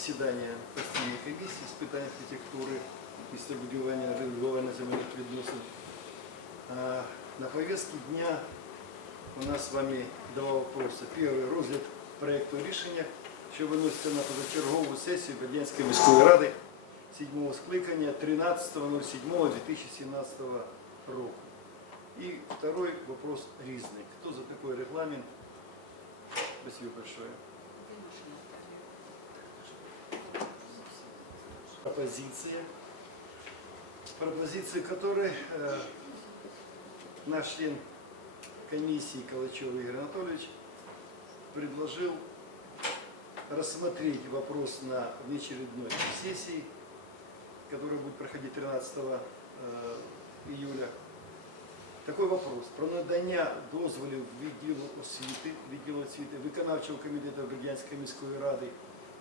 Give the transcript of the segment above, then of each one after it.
засідання постійної комісії з питань архітектури, містобудування, регулювання земельних відносин. На повестке дня у нас з вами два вопроси. Перший розгляд проєкту рішення, що виноситься на позачергову сесію Бердянської міської ради 7 скликання 13.07.2017 року. И второй вопрос різний. Кто за такой регламент? Спасибо большое. Пропозиция, пропозиция которой э, наш член комиссии Калачев Игорь Анатольевич предложил рассмотреть вопрос на внеочередной сессии, которая будет проходить 13 э, июля. Такой вопрос. Про надання дозволів відділу освіти, відділу освіти виконавчого комітету Бердянської міської ради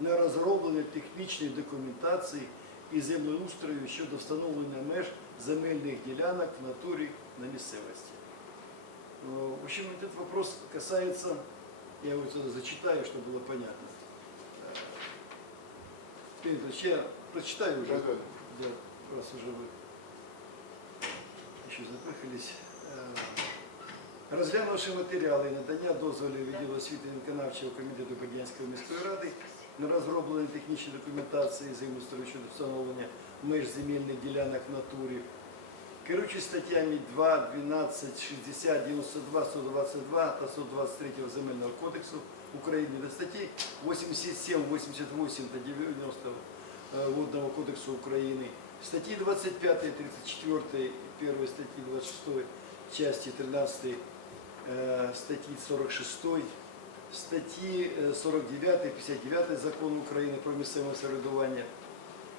на розроблення технічної документації і землеустрою щодо встановлення меж земельних ділянок в натурі на місцевості. Э, В общем, этот вопрос касается, я его сюда зачитаю, чтобы было понятно. Э, Леонид Ильич, я прочитаю уже, Да-да. да, раз уже вы еще запихались. Е, Розглянувши матеріали надання дозволів відділу освіти і виконавчого комітету Бердянської міської ради на розроблення технічної документації землеустрою щодо встановлення меж земельних ділянок в натурі, керуючись статтями 2, 12, 60, 92, 122 та 123 Земельного кодексу України до статті 87, 88 та 90 е, Водного кодексу України, статті 25, 34, 1 статті 26 части 13 э, статьи 46, статьи э, 49 и 59 Закону України про місцеве самоврядування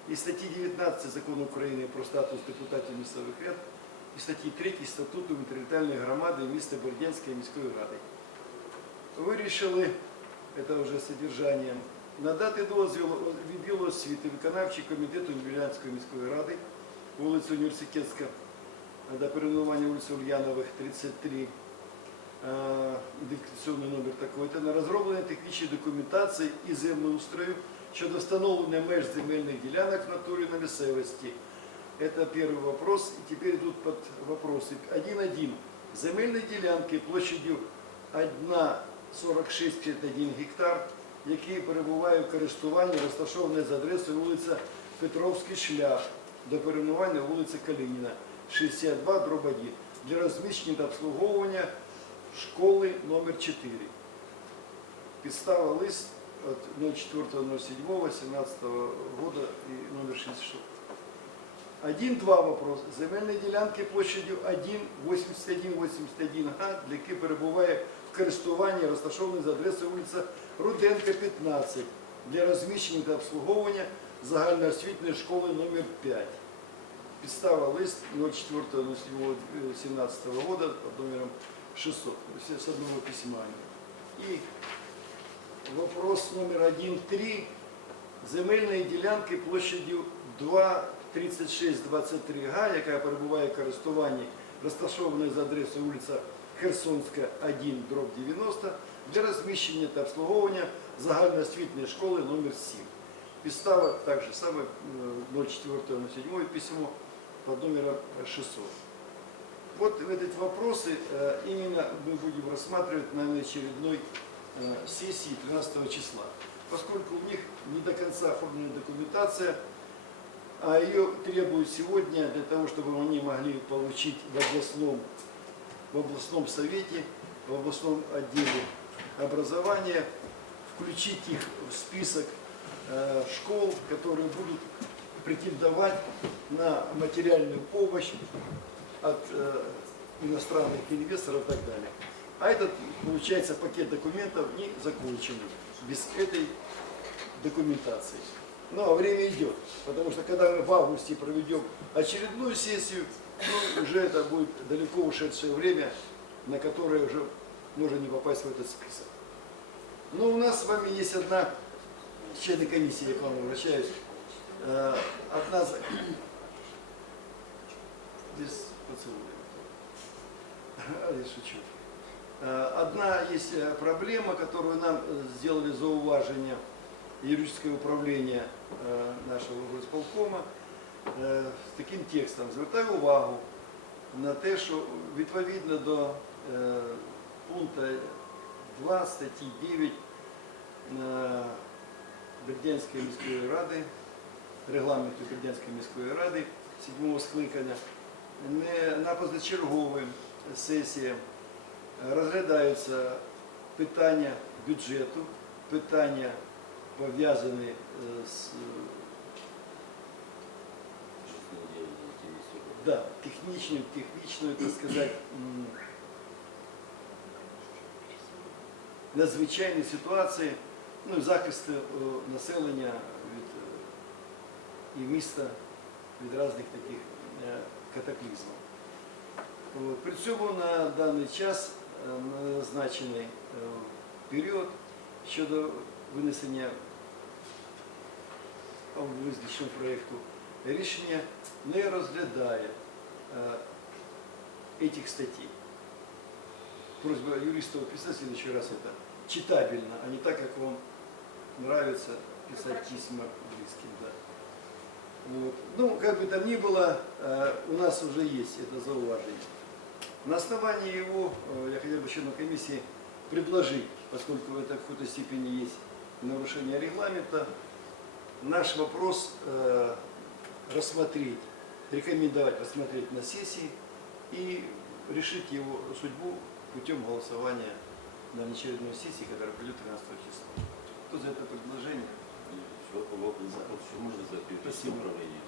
і статті 19 Закону України про статус депутатів місцевих рад і статті 3 Статуту територіальної громади міста Бердянської міської ради. Вирішили, це вже содержання, надати дозвіл відділу освіти виконавчий комітету Бердянської міської ради, вулиця Університетська, до перейменування вулиці Ульянових, 33, е, ідентифікаційний номер такой-то, на розроблення технічної документації і землеустрою щодо встановлення меж земельних ділянок в натурі на місцевості. Это первый вопрос. И теперь идут под вопросы. 1.1. Земельні ділянки площадю 1,4651 гектар, які перебувають в користуванні, розташовані за адресою вулиця Петровський шлях до перейменування вулиці Калініна, 62 дроб 1, для розміщення та обслуговування школи номер 4. Підстава лист від 04.07.17 года і номер 66. Один-два вопрос. Земельні ділянки площадю 1,8181 га, для яких перебуває в користуванні, розташований за адресою вулиця Руденка, 15, для розміщення та обслуговування загальноосвітньої школи номер 5. Підстава лист 04.07.17 года под номером 600, все с одного письма. И вопрос номер 1.3. Земельної ділянки площадю 2,3623 га, яка перебуває в користуванні, розташована за адресою вулиця Херсонська, 1, дроб 90, для розміщення та обслуговування загальноосвітньої школи номер 7. Підстава так же саме 04.07 письмо под номером 600. Вот эти вопросы э, именно мы будем рассматривать на очередной э, сессии 13 числа, поскольку у них не до конца оформлена документация, а ее требуют сегодня для того, чтобы они могли получить в областном, в областном совете, в областном отделе образования, включить их в список э, школ, которые будут претендовать на материальную помощь от э, иностранных инвесторов и так далее. А этот, получается, пакет документов не законченный без этой документации. Ну, а время идет, потому что когда мы в августе проведем очередную сессию, ну, уже это будет далеко ушедшее время, на которое уже можно не попасть в этот список. Но у нас с вами есть одна, члены комиссии, я к вам обращаюсь, э, одна поцелуя. Я шучу. Э, Одна есть э, проблема, которую нам э, сделали зауважение юридическое управление е, нашого горисполкома е, з таким текстом. Звертаю увагу на те, що відповідно до е, пункту 2 статті 9 е, Бердянської міської ради, регламенту Бердянської міської ради 7 скликання, Не на позачерговій сесії розглядаються питання бюджету, питання пов'язані е, з е, да, технічною, технічною, так сказати, м, надзвичайні ситуації, ну і захисту е, населення від і міста від різних таких е, катаклізмів. От, При цьому на даний час е, назначений е, період щодо винесення визначеного проєкту рішення не розглядає е, этих статей. Просьба юристов писать в следующий раз это читабельно, а не так, как вам нравится писать письма близким. Да. Вот. Ну, как бы там ни было, э, у нас уже есть это зауважение. На основании его э, я хотел бы членам комиссии предложить, поскольку это в какой-то степени есть нарушение регламента, наш вопрос э, рассмотреть, рекомендовать рассмотреть на сессии и решить его судьбу путем голосования на очередной сессии, которая пройдет 13 числа. Кто за это предложение? Вопрос, что можно закрыть Спасибо. управление?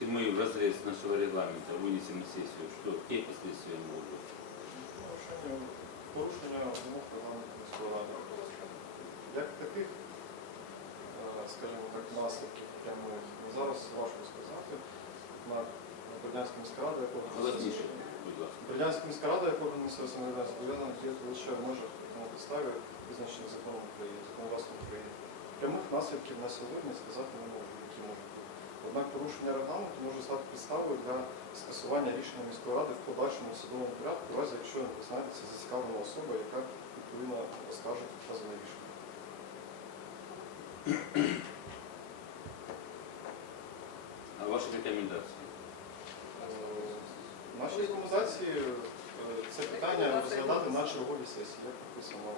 Если мы в разрез нашего регламента вынесем на сессию, что, какие последствия могут быть? Порушення, порушення вимог регламенту міської ради. Як таких, е, скажімо так, наслідків прямих, ну, зараз важко сказати. На на Бердянська міська рада, як орган Голосніше, місцевого- будь ласка. Бердянська міська рада, як орган місцевого самоврядування, зобов'язана діяти лише в межах на підставі, визначених законом України, законодавством України. Прямих наслідків на сьогодні сказати не можу, які можуть бути. Однак порушення регламенту може стати підставою для скасування рішення міської ради в подальшому судовому порядку, в разі якщо не знайдеться зацікавлена особа, яка відповідно оскаржить вказане рішення. А ваши рекомендации? Е, Наші рекомендації е, це питання розглядати на черговій сесії, як прописано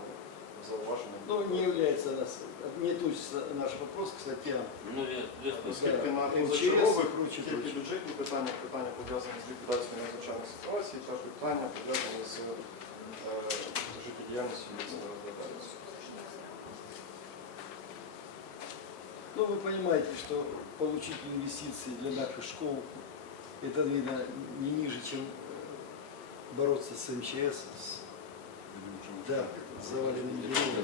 в зауваженні. Ну, не является нас, не относится наш вопрос к статьям. Ну, я, я Да. Оскільки на МЧС і позачергових прочее, тільки прочее. бюджетні питання, питання пов'язані з ліквідацією надзвичайних ситуацій, та питання пов'язані з е, життєдіяльністю міста розглядаються. Ну, вы понимаете, что получить инвестиции для наших школ, это, наверное, не ниже, чем э, бороться с МЧС, с, да, с заваленными деревьями.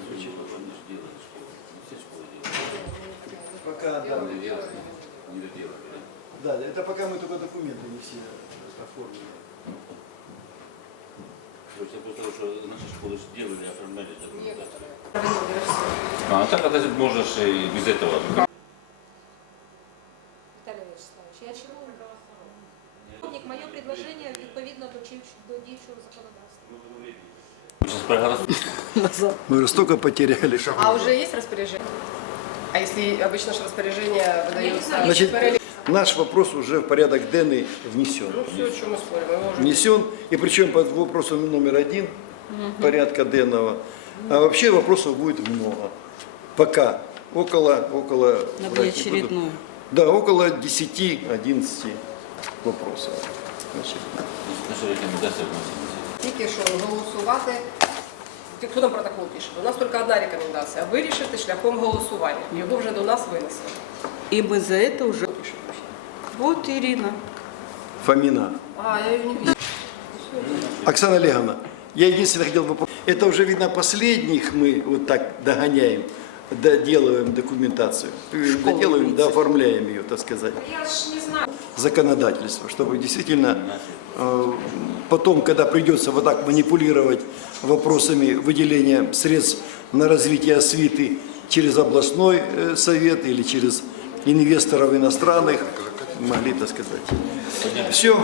Пока, да, да? это пока мы только документы не все оформили. То есть после того, что наши школы же делали, оформляли документацию. А, так это можно же и без этого. Мы же столько потеряли. А уже есть распоряжение? А если обычно же распоряжение выдается Значит, наш вопрос уже в порядок денный внесен. Ну все, о чем мы спорим, уже внесен, и причем под вопросом номер один порядка денного. А вообще вопросов будет много. Пока. Около, около, буду. внеочередную. да, около 10-11 вопросов. Вносим. тільки що голосувати Ти- Хто там протокол пише? У нас тільки одна рекомендація. Вирішити шляхом голосування. Його вже до нас винесли. И мы за это уже... Хто пише вообще? Вот Ирина. Фомина. А, я ее не вижу. Оксана Олеговна, я единственное хотел бы... Это уже, видно, последних мы вот так догоняем, доделываем документацию. Доделываем, дооформляем ее, так сказать. Я ж не знаю. законодательство, чтобы действительно э, потом, когда придется вот так манипулировать вопросами выделения средств на развитие освиты через областной э, совет или через инвесторов иностранных, могли, так сказать. Все,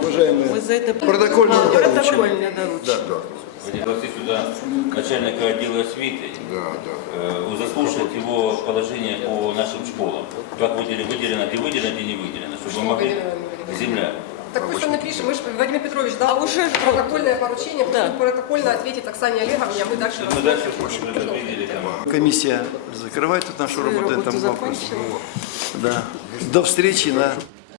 уважаемые. Мы за это Протокольно доручено. протокольно доручено. Да. Пригласить сюда начальника отдела освиты, э, заслушать его положение по нашим школам. Как выделено, выделено, где выделено, где не выделено. Чтобы мы могли... Земля. Так пусть он напишет, мы же, Владимир Петрович дал уже протокольное поручение, Да. протокольно ответит Оксане Олеговне, а мы дальше Мы дальше там. Комиссия закрывает тут нашу работу. работу этом вопросе. закончила. Да. До встречи на